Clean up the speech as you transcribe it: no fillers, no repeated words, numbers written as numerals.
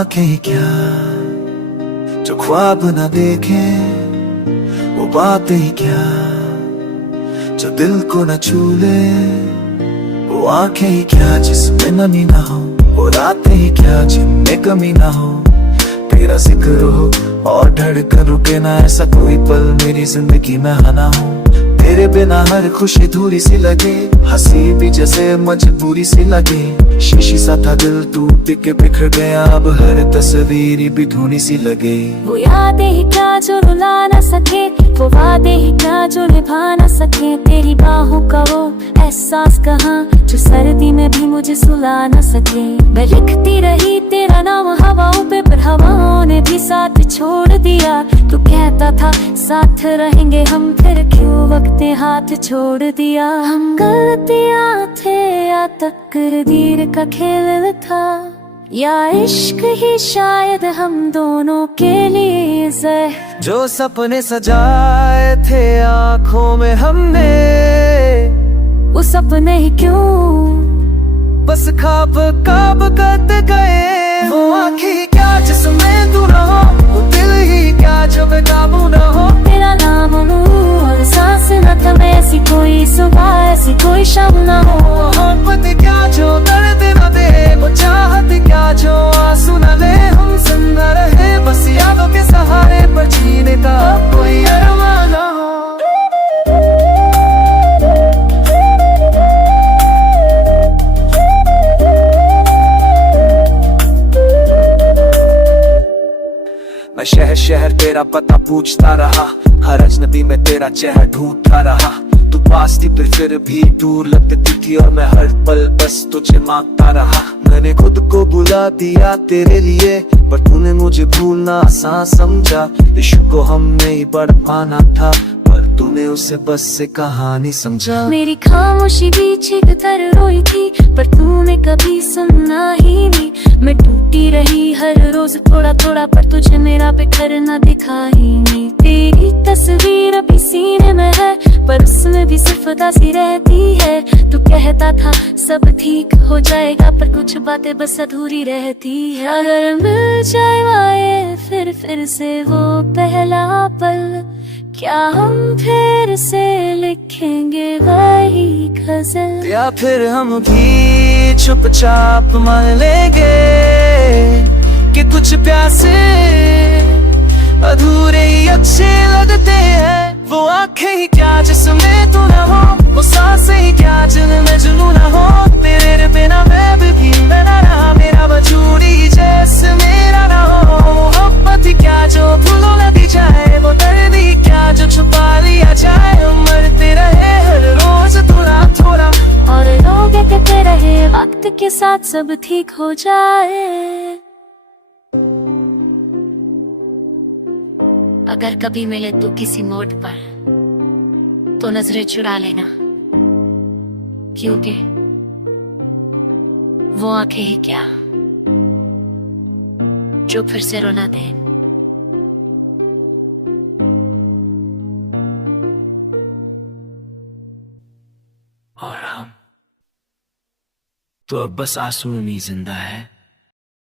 आंखें ही क्या जो ख्वाब न देखे, वो बातें ही क्या जो दिल को न छू ले, वो आंखें ही क्या जिसमें नमी ना हो, वो रातें ही क्या जिनमें कमी ना हो। तेरा जिक्र हो और धड़कन रुके ना, ऐसा कोई पल मेरी जिंदगी में आना हो। तेरे बिना हर खुशी धूरी सी लगे, हंसी भी जैसे मजबूरी सी लगे। शीशी सा था दिल टूट के बिखर गया, अब हर तस्वीर भी धुनी सी लगे। वो यादें ही क्या जो रुला न सके, वो वादे ही क्या जो निभा न सके। तेरी बाहों का वो एहसास कहाँ जो सर्दी में भी मुझे सुला न सके। मैं लिखती रही तेरा नाम हवाओं पे, पर हवाओं ने भी साथ छोड़ दिया। तू कहता था साथ रहेंगे हम, फिर क्यों वक्त ने हाथ छोड़ दिया। हम गलतियां थे या तकदीर का खेल था, या इश्क ही शायद हम दोनों के लिए ज़हर। जो सपने सजाए थे आँखों में हमने, वो सपने ही क्यों बस ख्वाब काब करते गए। वो आँखें क्या जिसमें तू ना हो, वो दिल ही क्या जो बेकाबू ना हो। तेरा नाम और सांस न थमे, ऐसी कोई सुबह ऐसी कोई शाम ना हो। मोहब्बत क्या जो दर्द न दे, वो चाहत क्या जो आंसू न ले। हम जिंदा रहे बस यादों के सहारे, पर जीने का कोई अरमान ना हो। मैं शहर शहर तेरा पता पूछता रहा, हर अजनबी में तेरा चेहरा ढूंढता रहा। तू पास थी फिर भी दूर लगती थी, और मैं हर पल बस तुझे मांगता रहा। मैंने खुद को बुला दिया तेरे लिए, पर तूने मुझे भूलना आसान समझा। इश्क को हमने ही बढ़ पाना था, पर तूने उसे बस से कहानी समझा। मेरी खामोशी भी चीख कर रोई थी, पर तूने कभी सुनना ही नहीं। मैं टूटी रही हर रोज थोड़ा थोड़ा, पर तुझे मेरा बिखर न दिखा ही नहीं। तेरी तस्वीर अभी सीने में है, पर उसमें भी सिर्फ उदासी रहती है। तू कहता था सब ठीक हो जाएगा, पर कुछ बातें बस अधूरी रहती है। अगर मिल जाए फिर से वो पहला पल, क्या हम फिर से लिखेंगे वही गजल। या फिर हम भी चुपचाप मान लेंगे कि कुछ प्यासे अधूरे ही अच्छे लगते हैं। वो आंखें ही क्या जिसमें तू ना हो, वो सांसें ही क्या जिनमें जुनून ना हो। तेरे बिना मैं भी मैं ना रहा, मेरा वजूद ही जैसे मेरा ना हो। मोहब्बत ही क्या जो भूलो न दी जाए, वो दर्द ही क्या जो छुपा लिया जाए। मरते रहे हर रोज थोड़ा थोड़ा, और लोग कहते रहे वक्त के साथ सब ठीक हो जाए। अगर कभी मिले तो किसी मोड़ पर, तो नजरें चुरा लेना, क्योंकि वो आंखें ही क्या जो फिर से रोना दे। और हम तो अब बस आंसू में जिंदा है।